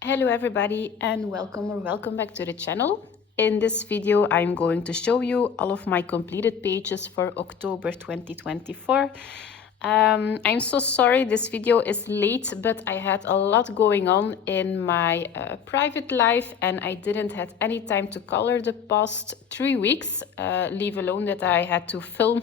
Hello everybody and welcome back to the channel. In this video I'm going to show you all of my completed pages for October 2024. I'm so sorry this video is late, but I had a lot going on in my private life and I didn't have any time to color the past 3 weeks, leave alone that I had to film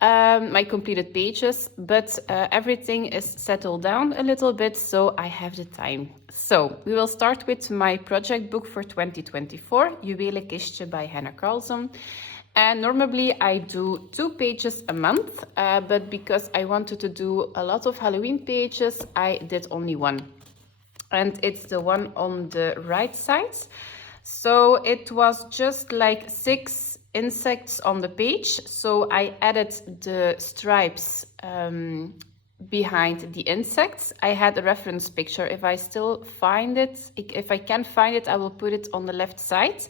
my completed pages, but everything is settled down a little bit, so I have the time. So we will start with my project book for 2024, Juwelenkistje by Hannah Carlson. And normally I do 2 pages a month, but because I wanted to do a lot of Halloween pages, I did only one. And it's the one on the right side. So it was just like 6 insects on the page. So I added the stripes behind the insects. I had a reference picture. If I still find it, if I can find it, I will put it on the left side.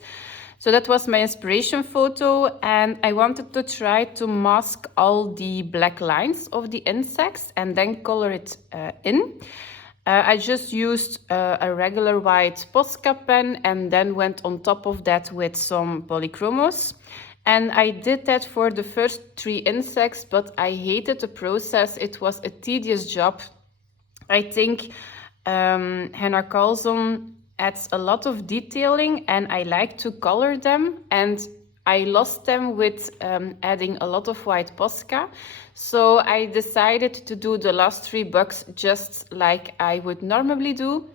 So that was my inspiration photo, and I wanted to try to mask all the black lines of the insects and then color it in. I just used a regular white Posca pen and then went on top of that with some polychromos. And I did that for the first 3 insects, but I hated the process. It was a tedious job. I think Hannah Carlson adds a lot of detailing and I like to color them, and I lost them with adding a lot of white Posca. So I decided to do the last 3 bucks just like I would normally do.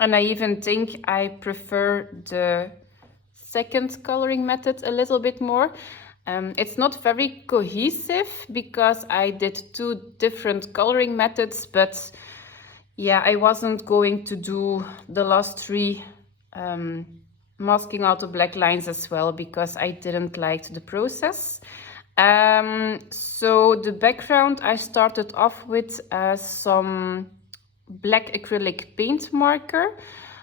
And I even think I prefer the second coloring method a little bit more. It's not very cohesive because I did 2 different coloring methods, but yeah, I wasn't going to do the last 3 masking out the black lines as well because I didn't like the process. So the background, I started off with some black acrylic paint marker,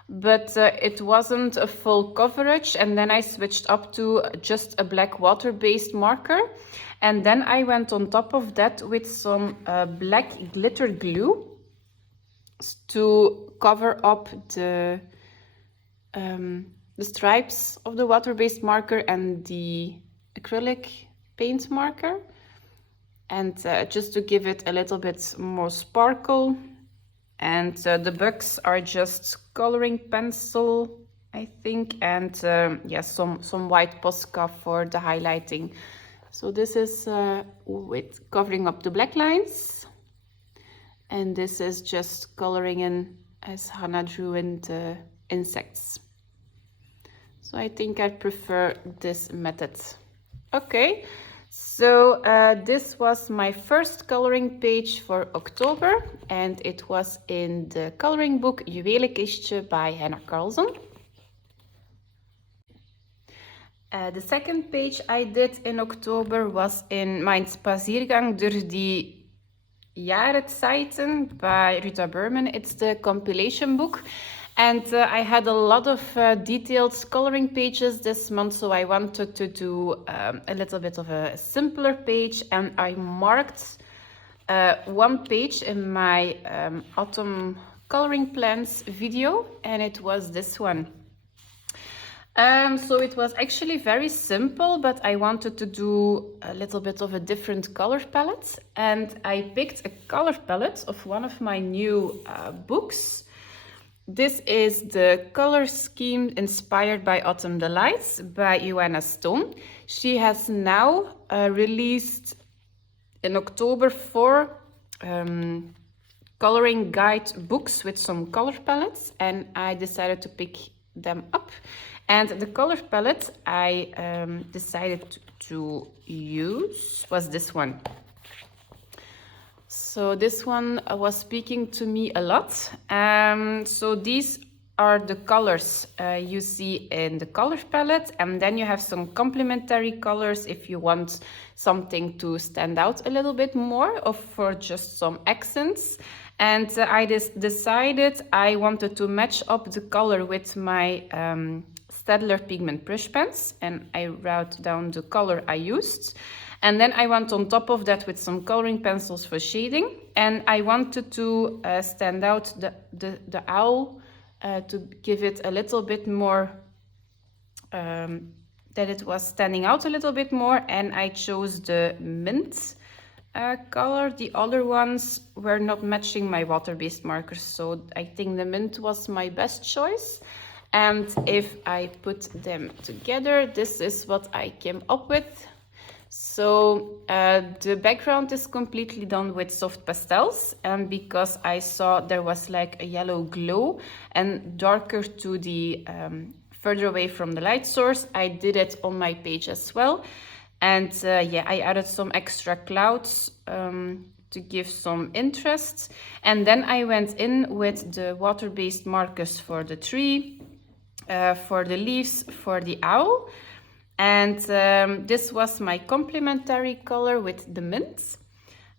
but it wasn't a full coverage, and then I switched up to just a black water-based marker, and then I went on top of that with some black glitter glue to cover up the stripes of the water-based marker and the acrylic paint marker, and just to give it a little bit more sparkle. And the bugs are just coloring pencil, I think, and yeah, some white Posca for the highlighting. So this is with covering up the black lines, and this is just coloring in as Hannah drew in the insects. So I think I prefer this method. Okay, so this was my first coloring page for October, and it was in the coloring book Juwelenkistje by Hannah Carlson. The second page I did in October was in Mijn Spaziergang door die Jahrzeiten by Rita Berman. It's the compilation book. And I had a lot of detailed coloring pages this month, so I wanted to do a little bit of a simpler page, and I marked 1 page in my autumn coloring plans video, and it was this one. So it was actually very simple, but I wanted to do a little bit of a different color palette, and I picked a color palette of one of my new books. This is the color scheme inspired by Autumn Delights by Joanna Stone. She has now released in October 4 coloring guide books with some color palettes, and I decided to pick them up. And the color palette I decided to use was this one. So this one was speaking to me a lot. So these are the colors you see in the color palette, and then you have some complementary colors if you want something to stand out a little bit more, or for just some accents. And I decided I wanted to match up the color with my Staedtler pigment brush pens, and I wrote down the color I used. And then I went on top of that with some coloring pencils for shading, and I wanted to stand out the owl to give it a little bit more, that it was standing out a little bit more, and I chose the mint color. The other ones were not matching my water-based markers, so I think the mint was my best choice. And if I put them together, this is what I came up with. So the background is completely done with soft pastels, and because I saw there was like a yellow glow and darker to the further away from the light source, I did it on my page as well. And yeah, I added some extra clouds to give some interest. And then I went in with the water-based markers for the tree, for the leaves, for the owl. And this was my complementary color with the mint.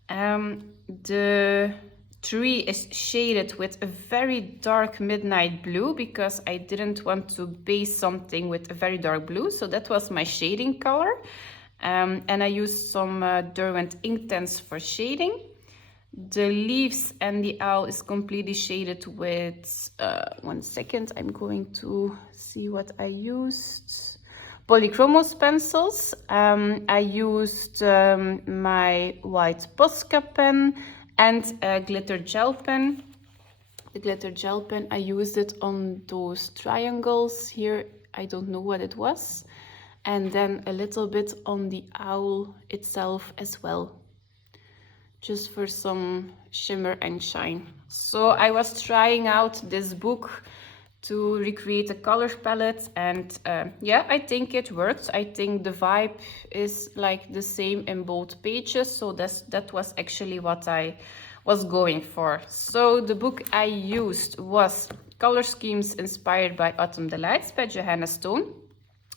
The tree is shaded with a very dark midnight blue because I didn't want to base something with a very dark blue. So that was my shading color. And I used some Derwent Inktense for shading. The leaves and the owl is completely shaded with, 1 second, I'm going to see what I used. Polychromos pencils. I used my white Posca pen and a glitter gel pen. The glitter gel pen, I used it on those triangles here. I don't know what it was. And then a little bit on the owl itself as well, just for some shimmer and shine. So I was trying out this book to recreate a color palette, and yeah, I think it worked. I think the vibe is like the same in both pages, so that was actually what I was going for. So the book I used was Color Schemes Inspired by Autumn Delights by Johanna Stone.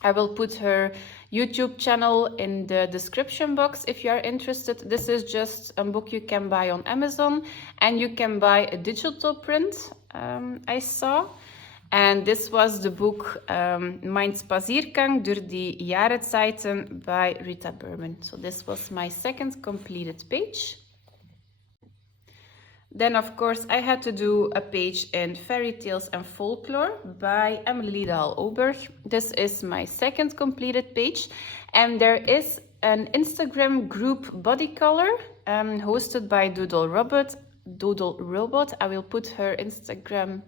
I will put her YouTube channel in the description box if you are interested. This is just a book you can buy on Amazon, and you can buy a digital print, I saw. And this was the book Mein Spaziergang durch die Jahreszeiten by Rita Berman. So this was my second completed page. Then, of course, I had to do a page in Fairy Tales and Folklore by Emily Dahl Oberg. This is my second completed page. And there is an Instagram group body color hosted by Doodle Robot. I will put her Instagram,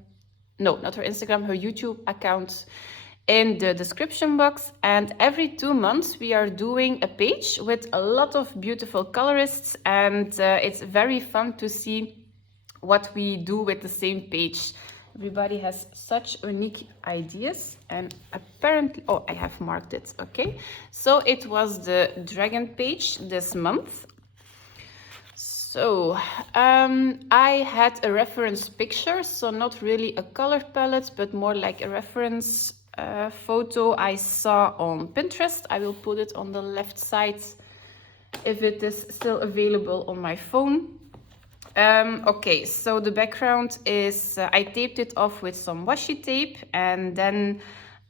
no, not her Instagram, her YouTube account in the description box. And every 2 months we are doing a page with a lot of beautiful colorists, and it's very fun to see what we do with the same page. Everybody has such unique ideas, and apparently, oh, I have marked it, okay. So it was the dragon page this month. So I had a reference picture, so not really a color palette, but more like a reference photo I saw on Pinterest. I will put it on the left side if it is still available on my phone. Okay, so the background is, I taped it off with some washi tape, and then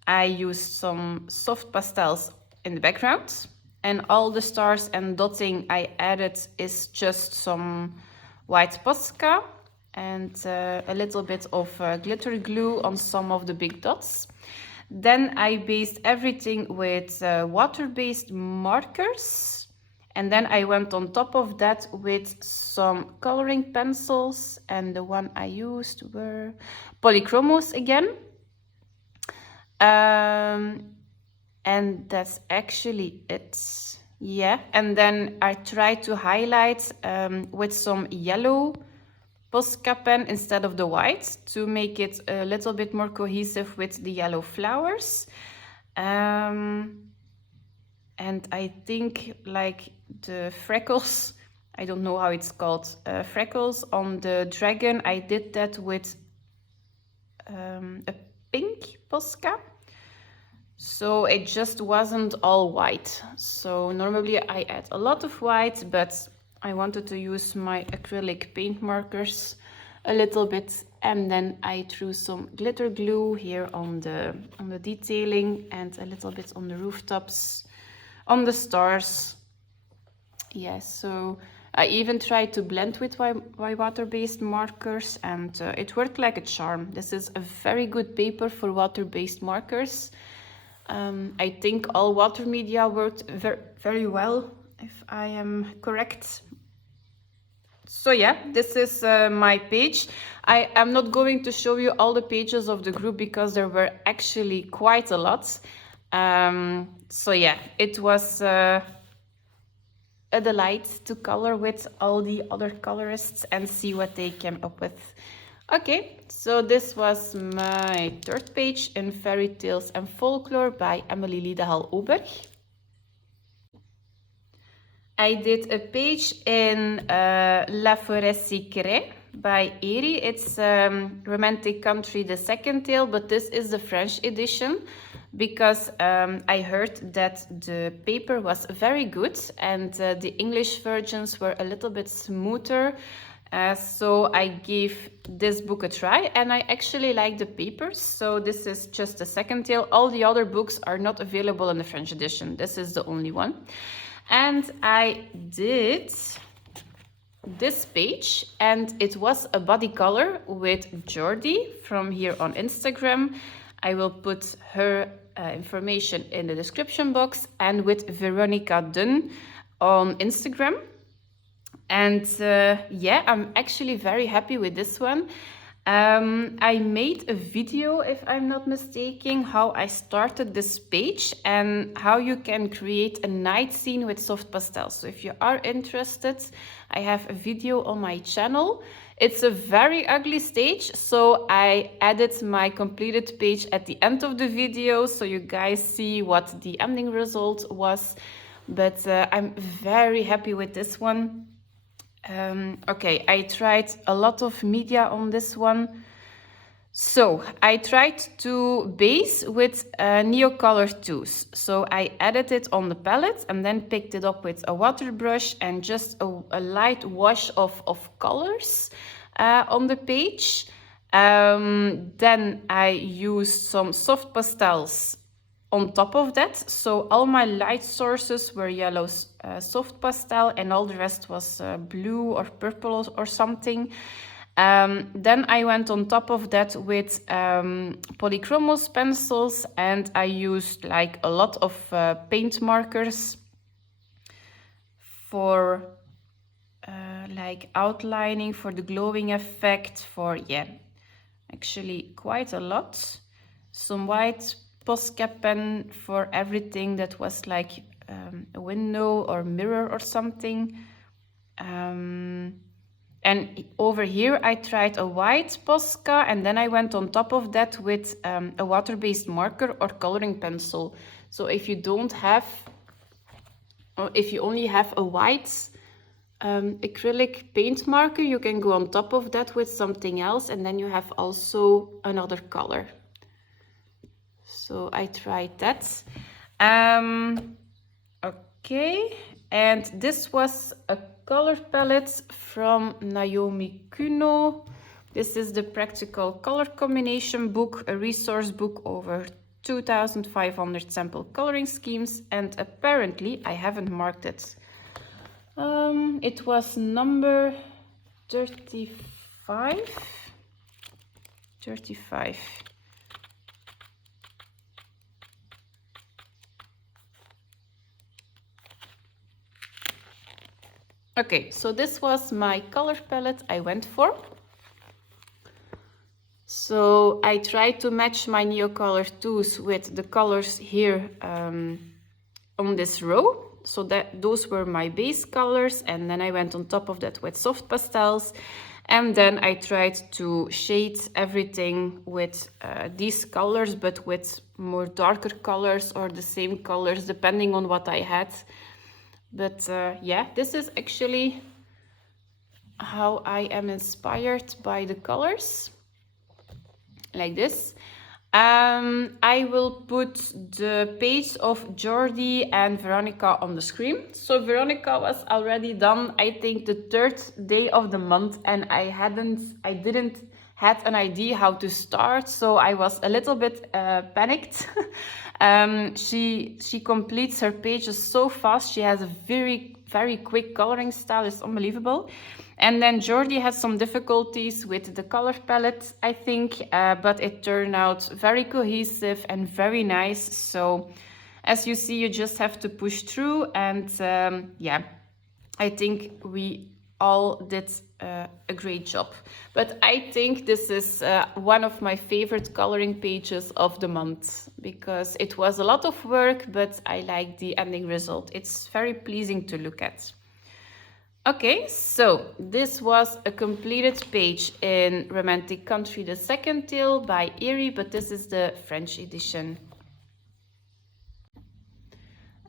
I used some soft pastels in the background. And all the stars and dotting I added is just some white Posca and a little bit of glitter glue on some of the big dots. Then I based everything with water-based markers. And then I went on top of that with some coloring pencils, and the one I used were Polychromos again. And that's actually it. Yeah, and then I tried to highlight with some yellow Posca pen instead of the white to make it a little bit more cohesive with the yellow flowers. And I think like the freckles, I don't know how it's called, freckles on the dragon, I did that with a pink Posca. So it just wasn't all white. So normally I add a lot of white, but I wanted to use my acrylic paint markers a little bit, and then I threw some glitter glue here on the detailing and a little bit on the rooftops, on the stars. Yes, so I even tried to blend with my water-based markers, and it worked like a charm. This is a very good paper for water-based markers. I think all water media worked very well, if I am correct. So yeah, this is my page. I am not going to show you all the pages of the group because there were actually quite a lot. So yeah, it was a delight to color with all the other colorists and see what they came up with. Okay, so this was my third page in Fairy Tales and Folklore by Emily Liedehal Oberg. I did a page in La Forêt Secrète by Eri. It's Romantic Country, the second tale, but this is the French edition because I heard that the paper was very good and the English versions were a little bit smoother. So I gave this book a try and I actually like the papers. So this is just the second tale. All the other books are not available in the French edition. This is the only one. And I did this page and it was a body color with Jordi from here on Instagram. I will put her information in the description box, and with Veronica Dunn on Instagram. And yeah, I'm actually very happy with this one. I made a video, if I'm not mistaken, how I started this page and how you can create a night scene with soft pastels. So if you are interested, I have a video on my channel. It's a very ugly stage, so I added my completed page at the end of the video so you guys see what the ending result was. But I'm very happy with this one. Okay, I tried a lot of media on this one. So I tried to base with Neocolor 2s. So I added it on the palette and then picked it up with a water brush and just a light wash of colors on the page. Then I used some soft pastels on top of that. So all my light sources were yellow soft pastel and all the rest was blue or purple or something. Then I went on top of that with polychromos pencils, and I used like a lot of paint markers for like outlining, for the glowing effect, for yeah, actually quite a lot. Some white Posca pen for everything that was like a window or mirror or something. And over here I tried a white Posca, and then I went on top of that with a water-based marker or coloring pencil. So if you don't have, or if you only have a white acrylic paint marker, you can go on top of that with something else, and then you have also another color. So I tried that. Okay, and this was a color palette from Naomi Kuno. This is the Practical Color Combination book, a resource book over 2,500 sample coloring schemes, and apparently I haven't marked it. It was number 35. Okay, so this was my color palette I went for. So I tried to match my Neocolor 2s with the colors here on this row. So that those were my base colors, and then I went on top of that with soft pastels. And then I tried to shade everything with these colors, but with more darker colors or the same colors, depending on what I had. But yeah, this is actually how I am inspired by the colors, like this. I will put the page of Jordi and Veronica on the screen. So Veronica was already done, I think, the 3rd day of the month, and I didn't have an idea how to start, so I was a little bit panicked. She completes her pages so fast. She has a very very quick coloring style is unbelievable. And then Jordi had some difficulties with the color palette, I think, but it turned out very cohesive and very nice. So as you see, you just have to push through, and yeah, I think we all did a great job. But I think this is one of my favorite coloring pages of the month, because it was a lot of work, but I like the ending result. It's very pleasing to look at. Okay, so this was a completed page in Romantic Country, the second tale by Erie, but this is the French edition.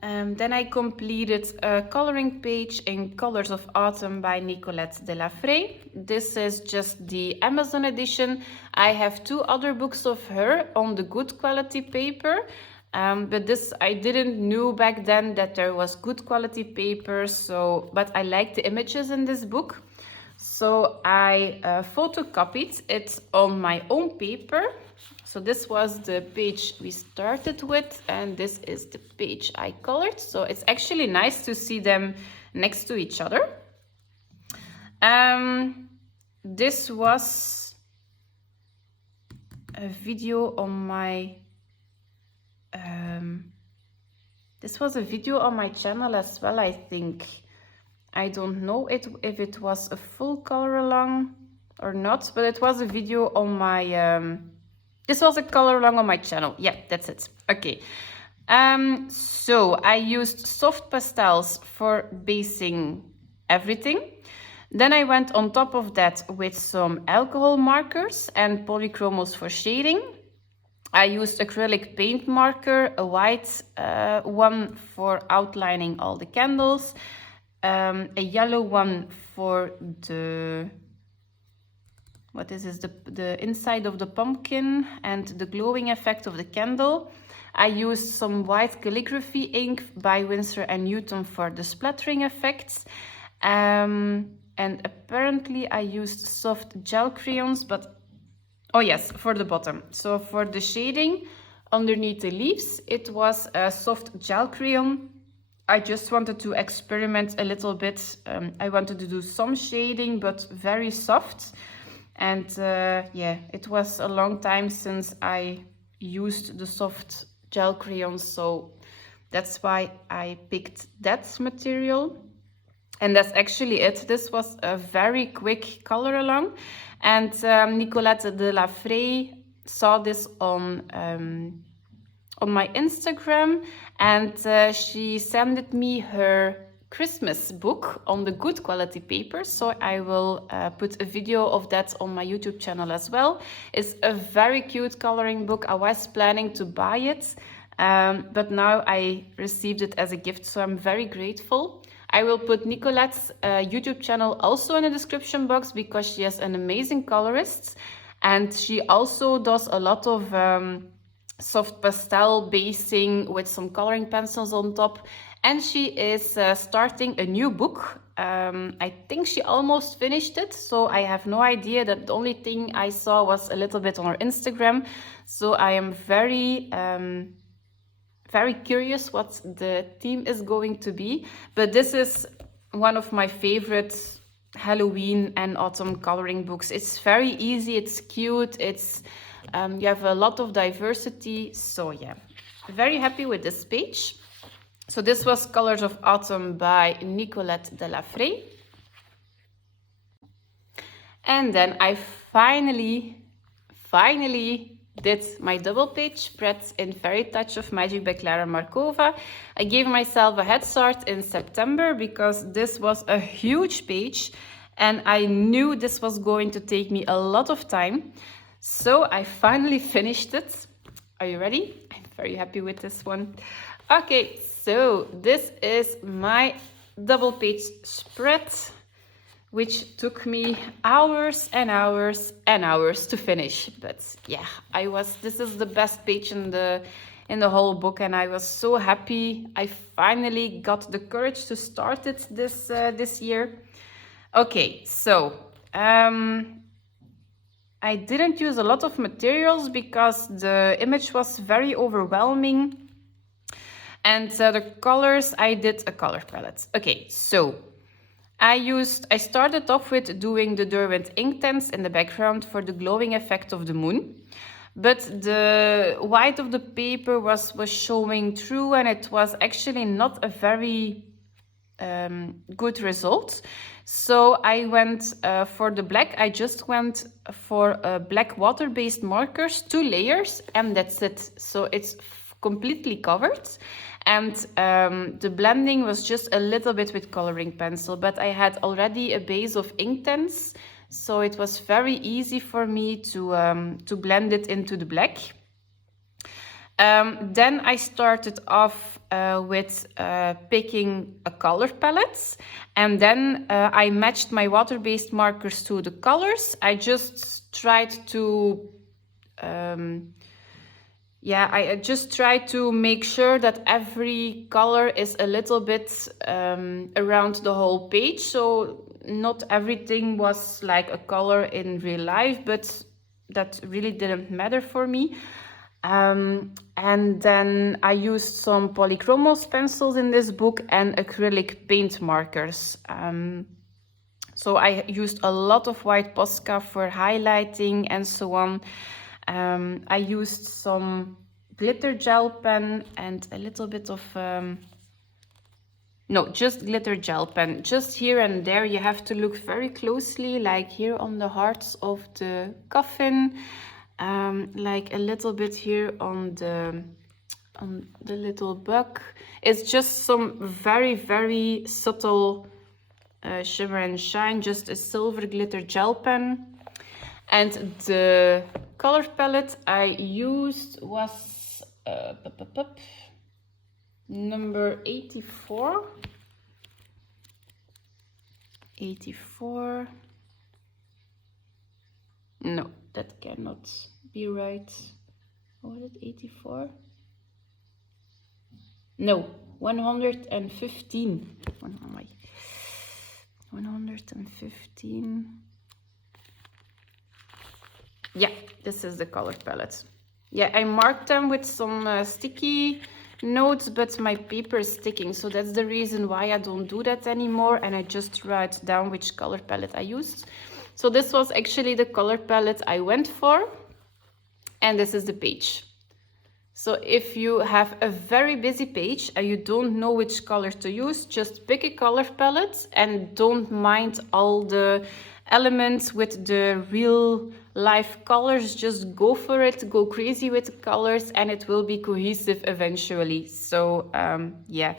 Then I completed a coloring page in Colors of Autumn by Nicolette Delafrey. This is just the Amazon edition. I have 2 other books of her on the good quality paper, but this I didn't know back then that there was good quality paper. But I like the images in this book, so I photocopied it on my own paper. So this was the page we started with, and this is the page I colored. So it's actually nice to see them next to each other. This was a video on my channel as well, I think. I don't know if it was a full color along or not, but it was a video on my this was a color along on my channel. Yeah, that's it. Okay. So I used soft pastels for basing everything. Then I went on top of that with some alcohol markers and polychromos for shading. I used acrylic paint marker, a white one for outlining all the candles, a yellow one for the... what is this? The inside of the pumpkin and the glowing effect of the candle. I used some white calligraphy ink by Winsor & Newton for the splattering effects. And apparently I used soft gel crayons, but... oh yes, for the bottom. So for the shading underneath the leaves, it was a soft gel crayon. I just wanted to experiment a little bit. I wanted to do some shading, but very soft. And yeah, it was a long time since I used the soft gel crayons, so that's why I picked that material. And that's actually it. This was a very quick color along. And Nicolette Delafrey saw this on my Instagram, and she sent me her Christmas book on the good quality paper, so I will put a video of that on my YouTube channel as well. It's a very cute coloring book. I was planning to buy it, but now I received it as a gift, so I'm very grateful. I will put Nicolette's YouTube channel also in the description box, because she is an amazing colorist, and she also does a lot of soft pastel basing with some coloring pencils on top. And she is starting a new book. I think she almost finished it, so I have no idea. That the only thing I saw was a little bit on her Instagram. So I am very curious what the theme is going to be. But this is one of my favorite Halloween and autumn coloring books. It's very easy, it's cute, it's you have a lot of diversity. So yeah, very happy with this page. So this was Colors of Autumn by Nicolette Delafrey. And then I finally did my double page spread in Fairy Touch of Magic by Klara Markova. I gave myself a head start in September because this was a huge page and I knew this was going to take me a lot of time. So I finally finished it. Are you ready? I'm very happy with this one. Okay, so this is my double page spread, which took me hours and hours and hours to finish. But yeah, this is the best page in the whole book, and I was so happy. I finally got the courage to start it this year. Okay, so I didn't use a lot of materials because the image was very overwhelming. And the colors, I did a color palette. Okay, so I started off with doing the Derwent Inktense in the background for the glowing effect of the moon. But the white of the paper was showing through, and it was actually not a very good result. So I went for the black. I just went for black water-based markers, 2 layers, and that's it. So it's completely covered. And the blending was just a little bit with coloring pencil, but I had already a base of Inktense, so it was very easy for me to blend it into the black. Then I started off with picking a color palette, and then I matched my water-based markers to the colors. I just tried to I just try to make sure that every color is a little bit around the whole page. So not everything was like a color in real life, but that really didn't matter for me. And then I used some polychromos pencils in this book and acrylic paint markers. So I used a lot of white Posca for highlighting and so on. I used some glitter gel pen and a little bit of, just glitter gel pen. Just here and there you have to look very closely, like here on the hearts of the coffin, like a little bit here on the little bug. It's just some very, very subtle shimmer and shine, just a silver glitter gel pen. And the color palette I used was number 84. 84. No, that cannot be right. What was it, 84? No, 115. 115. Yeah, this is the color palette. Yeah, I marked them with some sticky notes, but my paper is sticking, so that's the reason why I don't do that anymore, and I just write down which color palette I used. So this was actually the color palette I went for, and this is the page. So if you have a very busy page and you don't know which color to use, just pick a color palette and don't mind all the elements with the real life colors. Just go for it, go crazy with the colors, and it will be cohesive eventually. So yeah,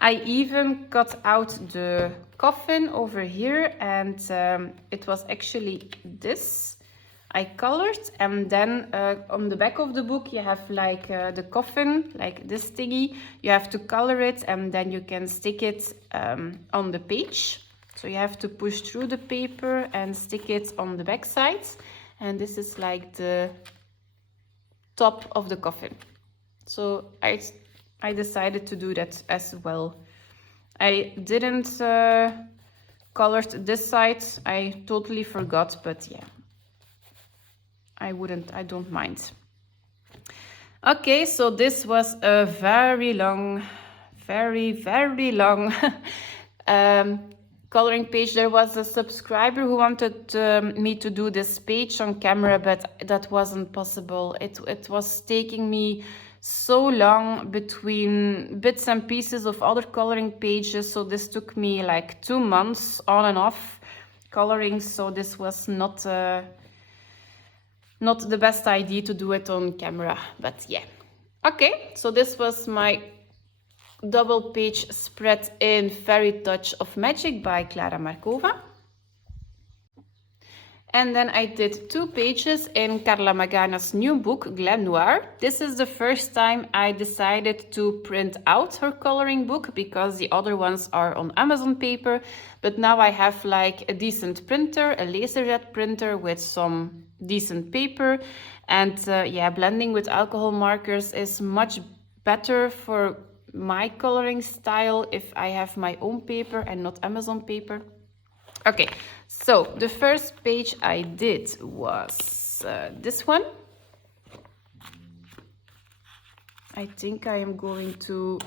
I even cut out the coffin over here, and it was actually this I colored. And then on the back of the book you have like the coffin, like this thingy. You have to color it, and then you can stick it on the page. So you have to push through the paper and stick it on the back side. And this is like the top of the coffin. So I decided to do that as well. I didn't color this side. I totally forgot, but yeah, I don't mind. Okay, so this was a very long coloring page. There was a subscriber who wanted me to do this page on camera, but that wasn't possible. It was taking me so long between bits and pieces of other coloring pages, so this took me like 2 months on and off coloring, so this was not the best idea to do it on camera, but yeah. Okay, so this was my double page spread in Fairy Touch of Magic by Klara Markova. And then I did 2 pages in Carla Magana's new book, Glam Noir. This is the first time I decided to print out her coloring book, because the other ones are on Amazon paper. But now I have like a decent printer, a laserjet printer with some decent paper. And yeah, blending with alcohol markers is much better for my coloring style if I have my own paper and not Amazon paper. Okay, so the first page I did was this one. I think I am going to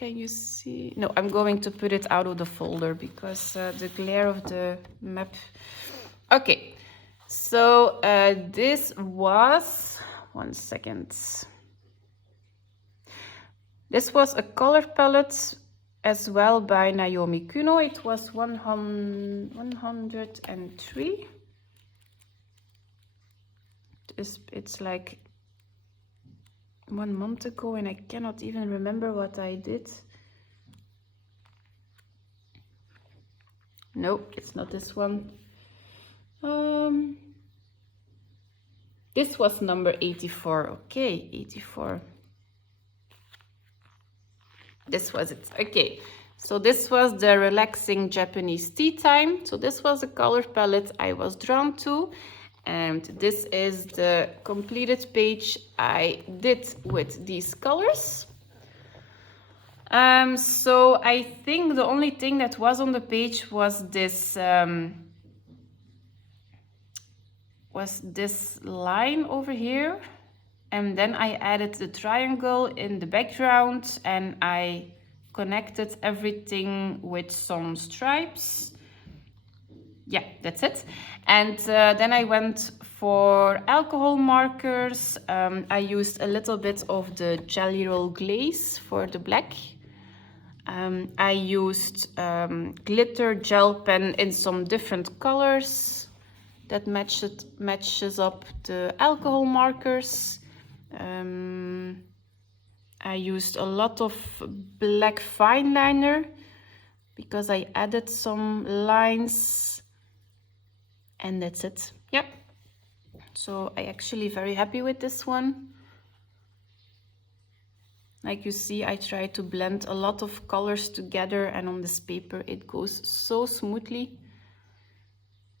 Can you see? No, I'm going to put it out of the folder because the glare of the map. Okay, so this was, 1 second. This was a color palette as well by Naomi Kuno. It was 103. It's like 1 month ago and I cannot even remember what I did. No, it's not this one. This was number 84. Okay, 84. This was it. Okay, so this was the relaxing Japanese tea time. So this was the color palette I was drawn to. And this is the completed page I did with these colors. So I think the only thing that was on the page was this line over here. And then I added the triangle in the background and I connected everything with some stripes. Yeah, that's it. And then I went for alcohol markers. I used a little bit of the Jelly Roll Glaze for the black. I used glitter gel pen in some different colors that matches up the alcohol markers. I used a lot of black fine liner because I added some lines, and that's it. Yep. So I actually very happy with this one. Like you see, I try to blend a lot of colors together, and on this paper it goes so smoothly.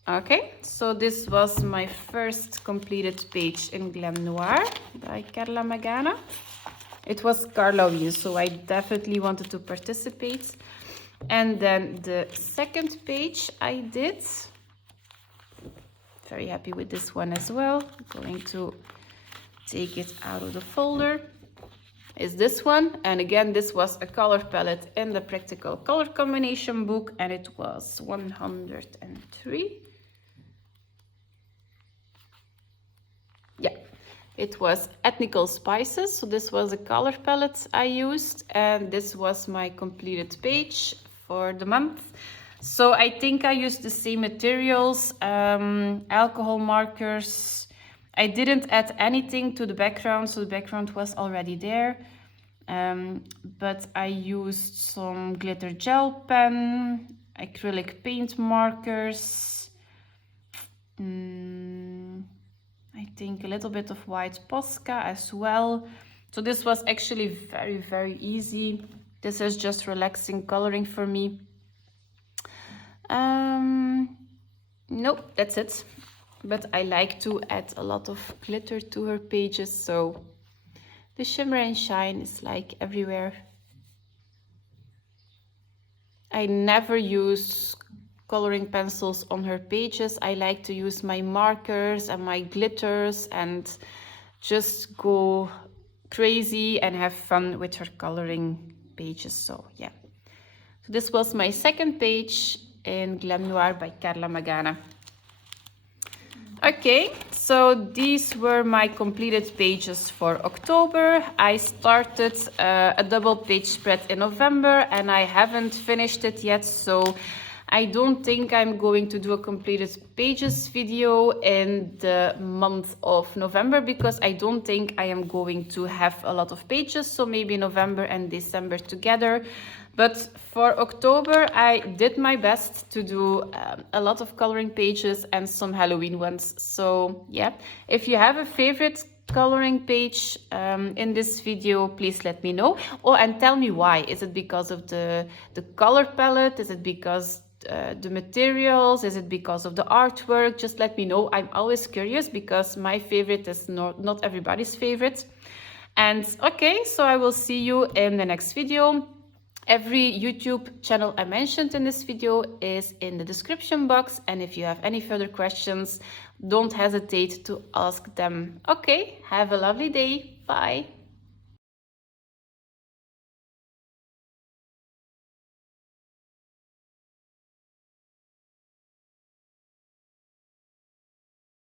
Okay, so this was my first completed page in Glam Noir by Carla Magana. It was Carloween, so I definitely wanted to participate. And then the second page I did. Very happy with this one as well. I'm going to take it out of the folder. Is this one, and again this was a color palette in the practical color combination book, and it was 103. Yeah, it was Ethnical Spices, so this was a color palette I used, and this was my completed page for the month. So I think I used the same materials, alcohol markers. I didn't add anything to the background, so the background was already there. But I used some glitter gel pen, acrylic paint markers, I think a little bit of white Posca as well. So this was actually very, very easy. This is just relaxing coloring for me. Nope, that's it. But I like to add a lot of glitter to her pages, so the shimmer and shine is like everywhere. I never use coloring pencils on her pages. I like to use my markers and my glitters and just go crazy and have fun with her coloring pages. So yeah, so this was my second page in Glam Noir by Carla Magana. Okay, so these were my completed pages for October. I started a double page spread in November and I haven't finished it yet, so I don't think I'm going to do a completed pages video in the month of November because I don't think I am going to have a lot of pages, so maybe November and December together. But for October, I did my best to do a lot of coloring pages and some Halloween ones. So yeah, if you have a favorite coloring page in this video, please let me know. Oh, and tell me why. Is it because of the color palette? Is it because the materials? Is it because of the artwork? Just let me know. I'm always curious because my favorite is not everybody's favorite. And okay, so I will see you in the next video. Every YouTube channel I mentioned in this video is in the description box, and if you have any further questions, don't hesitate to ask them. Okay, have a lovely day. Bye.